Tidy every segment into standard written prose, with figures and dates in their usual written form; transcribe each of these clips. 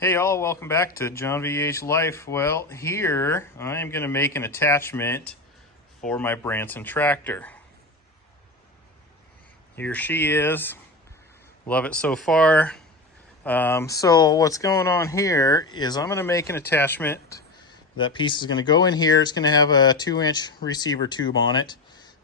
Hey all, welcome back to John VH Life. Well, here I am going to make an attachment for my Branson tractor. Here she is. Love it so far. So what's going on here is I'm going to make an attachment. That piece is going to go in here. It's going to have a 2-inch receiver tube on it.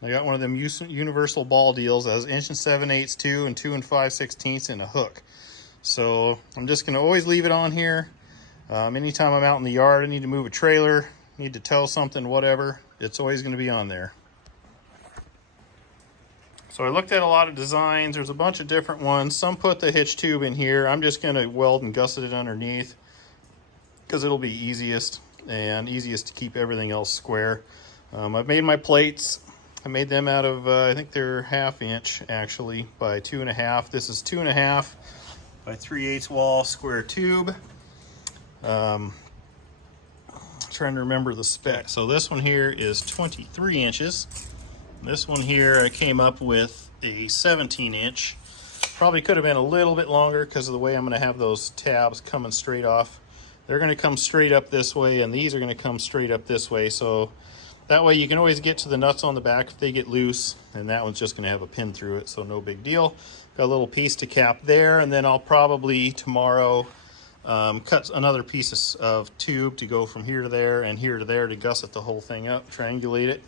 I got one of them universal ball deals that has 1 7/8 2 and 2 5/16 and a hook. So I'm just going to always leave it on here. Anytime I'm out in the yard, I need to move a trailer, need to tow something, whatever, it's always going to be on there. So I looked at a lot of designs. There's a bunch of different ones. Some put the hitch tube in here. I'm just going to weld and gusset it underneath because it'll be easiest and easiest to keep everything else square. I've made my plates. I made them out of, I think they're 1/2 inch actually by 2.5. This is 2.5 by 3/8 wall square tube. Trying to remember the spec. So this one here is 23 inches. This one here I came up with a 17 inch. Probably could have been a little bit longer because of the way I'm going to have those tabs coming straight off. They're going to come straight up this way, and these are going to come straight up this way. So that way you can always get to the nuts on the back if they get loose, and that one's just going to have a pin through it, so no big deal. Got a little piece to cap there, and then I'll probably tomorrow cut another piece of tube to go from here to there and here to there to gusset the whole thing up, triangulate it.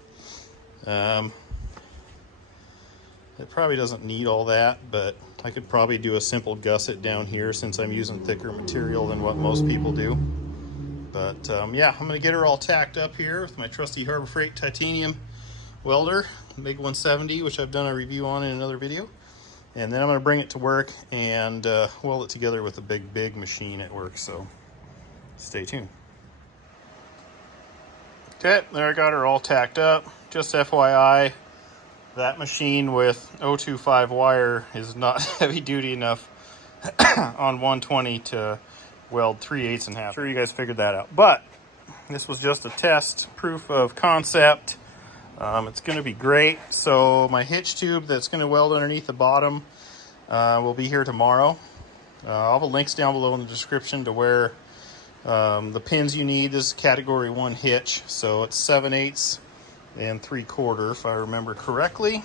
It probably doesn't need all that, but I could probably do a simple gusset down here since I'm using thicker material than what most people do. But yeah, I'm going to get her all tacked up here with my trusty Harbor Freight titanium welder, MIG 170, which I've done a review on in another video. And then I'm going to bring it to work and weld it together with a big machine at work, so stay tuned. Okay, there I got her all tacked up. Just FYI, that machine with 025 wire is not heavy duty enough on 120 to weld 3/8 and 1/2. I'm sure you guys figured that out. But this was just a test, proof of concept. It's going to be great. So my hitch tube that's going to weld underneath the bottom will be here tomorrow. I'll have the links down below in the description to where the pins you need. This is category 1 hitch, so it's 7/8 and 3/4 if I remember correctly.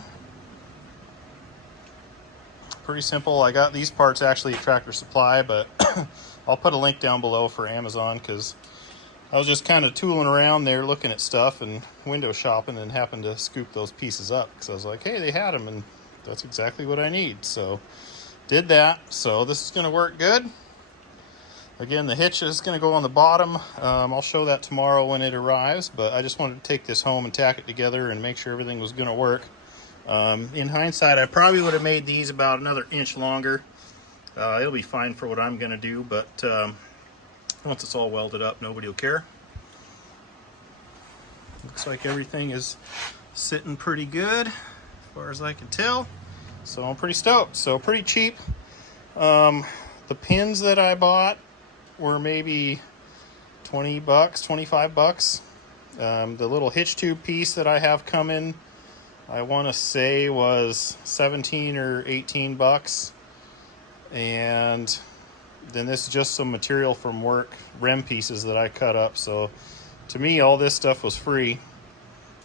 Pretty simple. I got these parts actually at Tractor Supply, but I'll put a link down below for Amazon because I was just kind of tooling around there looking at stuff and window shopping and happened to scoop those pieces up because I was like, hey, they had them and that's exactly what I need. So did that. So this is going to work good. Again, the hitch is going to go on the bottom. I'll show that tomorrow when it arrives, but I just wanted to take this home and tack it together and make sure everything was going to work. In hindsight, I probably would have made these about another inch longer. It'll be fine for what I'm going to do, but once it's all welded up, nobody will care. Looks like everything is sitting pretty good as far as I can tell. So I'm pretty stoked. So pretty cheap. The pins that I bought were maybe 20 bucks, 25 bucks. The little hitch tube piece that I have coming, I want to say was 17 or 18 bucks. And then this is just some material from work, rim pieces that I cut up. So to me, all this stuff was free.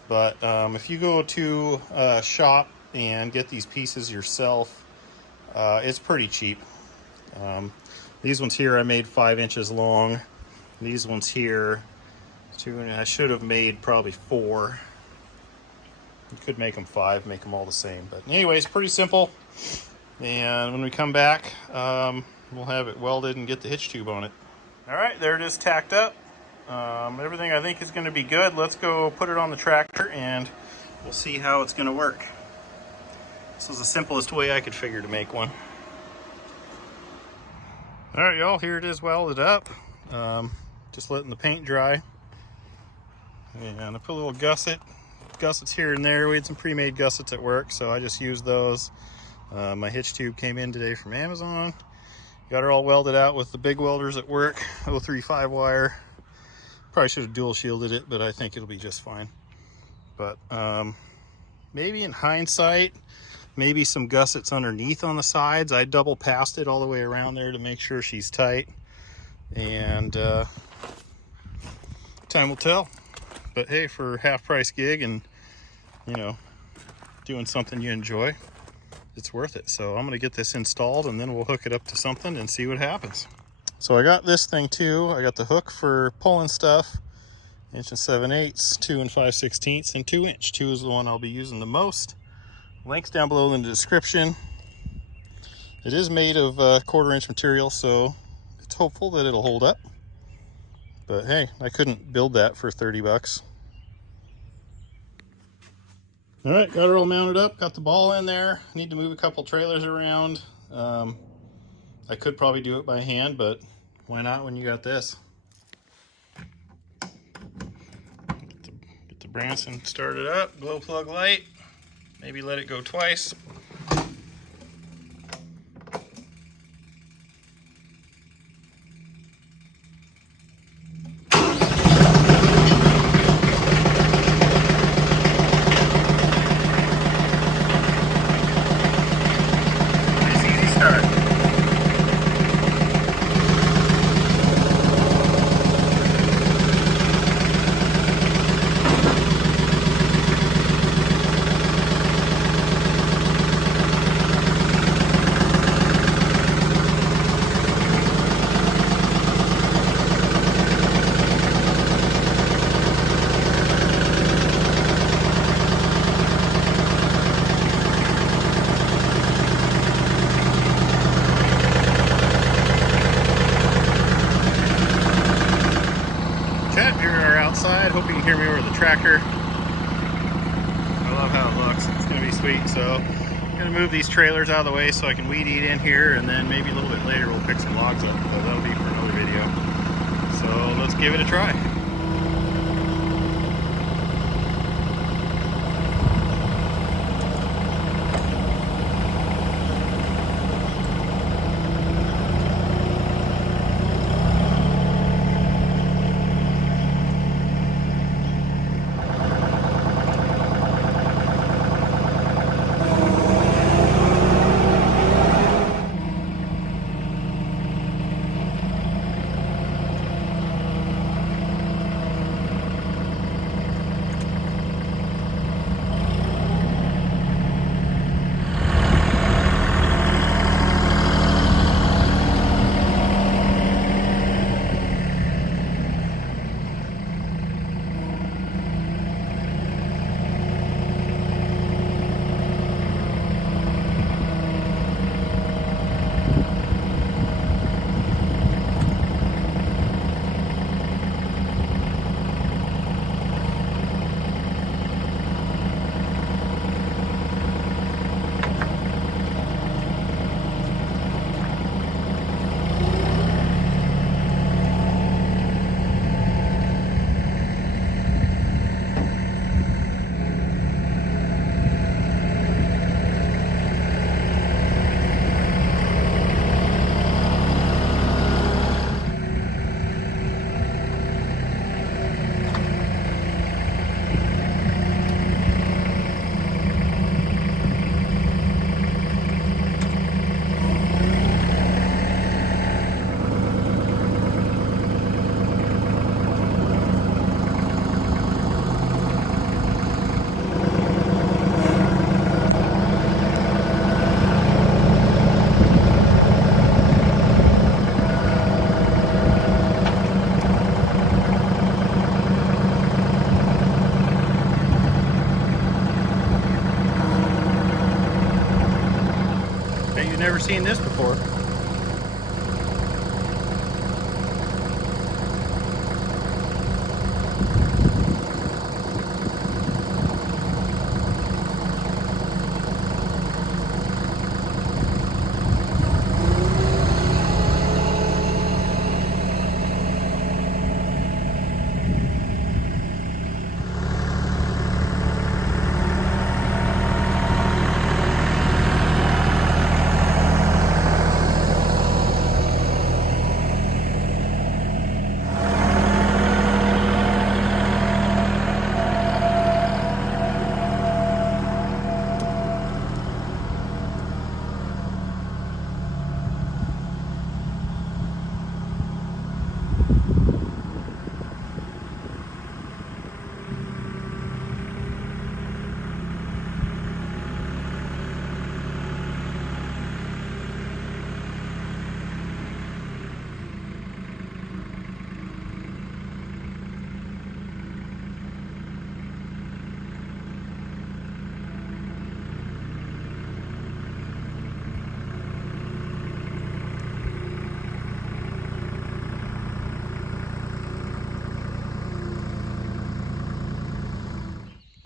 But if you go to a shop and get these pieces yourself, it's pretty cheap. These ones here I made 5 inches long. These ones here, 2, and I should have made probably 4. You could make them 5, make them all the same. But anyways, pretty simple. And when we come back, we'll have it welded and get the hitch tube on it. All right, there it is tacked up. Everything I think is going to be good. Let's go put it on the tractor and we'll see how it's going to work. This was the simplest way I could figure to make one. All right, y'all, here it is welded up. Just letting the paint dry. And I put a little gussets here and there. We had some pre-made gussets at work, so I just used those. My hitch tube came in today from Amazon. Got her all welded out with the big welders at work, 035 wire. Probably should have dual shielded it, but I think it'll be just fine. But maybe in hindsight, maybe some gussets underneath on the sides. I double passed it all the way around there to make sure she's tight. and time will tell. But hey, for a half price gig and, you know, doing something you enjoy, it's worth it. So I'm gonna get this installed and then we'll hook it up to something and see what happens. So I got this thing too. I got the hook for pulling stuff, 1 7/8, 2 5/16, and 2-inch. 2 is the one I'll be using the most. Links down below in the description. It is made of 1/4-inch material, so it's hopeful that it'll hold up. But hey, I couldn't build that for 30 bucks. All right, got it all mounted up, got the ball in there. Need to move a couple trailers around. I could probably do it by hand, but why not when you got this? Get the Branson started up, glow plug light. Maybe let it go twice. Outside. Hope you can hear me over the tractor. I love how it looks. It's going to be sweet. So I'm going to move these trailers out of the way so I can weed eat in here, and then maybe a little bit later we'll pick some logs up. But that'll be for another video. So let's give it a try. You've never seen this before.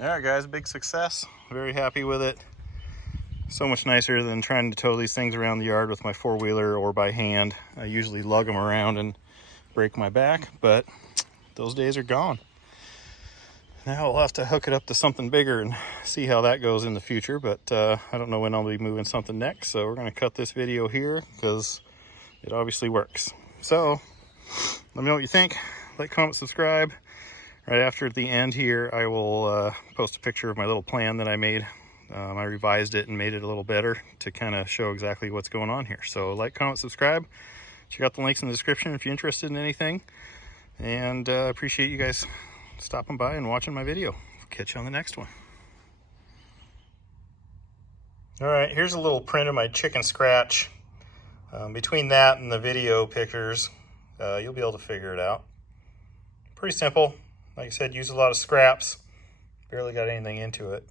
All right, guys, big success. Very happy with it. So much nicer than trying to tow these things around the yard with my four-wheeler or by hand. I usually lug them around and break my back, but those days are gone. Now we'll have to hook it up to something bigger and see how that goes in the future, but I don't know when I'll be moving something next, so we're gonna cut this video here because it obviously works. So let me know what you think. Like, comment, subscribe. Right after at the end here, I will post a picture of my little plan that I made. I revised it and made it a little better to kind of show exactly what's going on here. So like, comment, subscribe. Check out the links in the description if you're interested in anything. And appreciate you guys stopping by and watching my video. Catch you on the next one. All right, here's a little print of my chicken scratch. Between that and the video pictures, you'll be able to figure it out. Pretty simple. Like I said, use a lot of scraps. Barely got anything into it.